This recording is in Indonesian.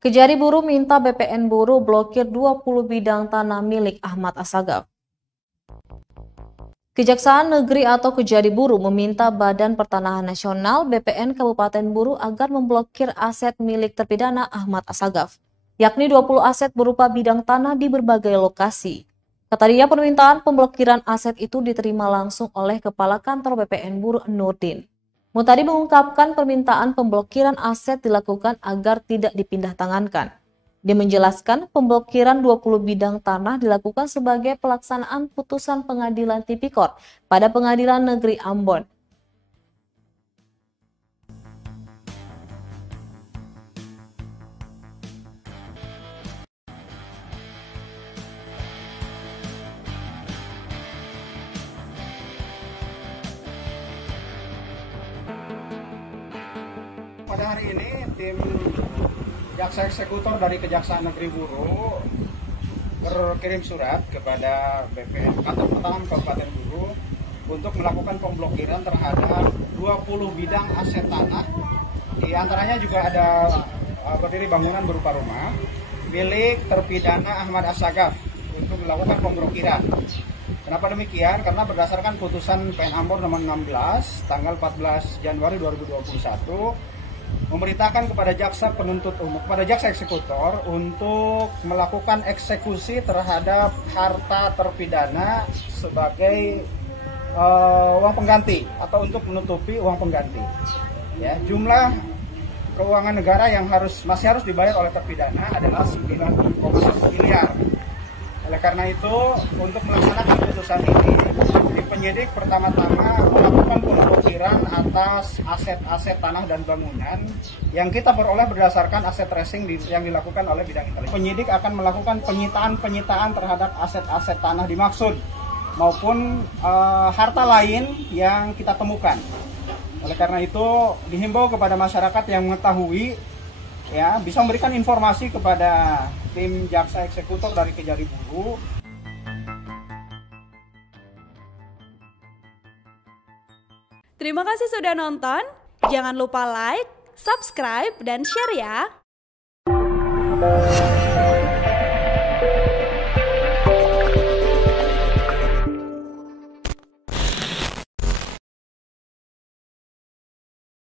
Kejari Buruh minta BPN Buruh blokir 20 bidang tanah milik Ahmad Assagaf. Kejaksaan Negeri atau Kejari Buruh meminta Badan Pertanahan Nasional BPN Kabupaten Buruh agar memblokir aset milik terpidana Ahmad Assagaf, yakni 20 aset berupa bidang tanah di berbagai lokasi. Kata dia, permintaan pemblokiran aset itu diterima langsung oleh Kepala Kantor BPN Buruh Nurdin. Mutadi mengungkapkan permintaan pemblokiran aset dilakukan agar tidak dipindah tangankan. Dia menjelaskan pemblokiran 20 bidang tanah dilakukan sebagai pelaksanaan putusan pengadilan tipikor pada Pengadilan Negeri Ambon. Pada hari ini, tim jaksa eksekutor dari Kejaksaan Negeri Buruh berkirim surat kepada BPN Kantor Pertanahan Kabupaten Buruh untuk melakukan pemblokiran terhadap 20 bidang aset tanah. Di antaranya juga ada berdiri bangunan berupa rumah milik terpidana Ahmad Assagaf untuk melakukan pemblokiran. Kenapa demikian? Karena berdasarkan putusan PN Ambon nomor 16 tanggal 14 Januari 2021 memerintahkan kepada jaksa penuntut umum, kepada jaksa eksekutor untuk melakukan eksekusi terhadap harta terpidana sebagai uang pengganti atau untuk menutupi uang pengganti. Ya, jumlah keuangan negara yang masih harus dibayar oleh terpidana adalah 9,1 miliar. Oleh karena itu, untuk melaksanakan putusan ini, penyidik pertama-tama melakukan pemblokiran atas aset-aset tanah dan bangunan yang kita peroleh berdasarkan aset tracing yang dilakukan oleh bidang intelijen. Penyidik akan melakukan penyitaan terhadap aset-aset tanah dimaksud maupun harta lain yang kita temukan. Oleh karena itu, dihimbau kepada masyarakat yang mengetahui, ya, bisa memberikan informasi kepada tim jaksa eksekutor dari Kejari Buruh. Terima kasih sudah nonton. Jangan lupa like, subscribe, dan share ya.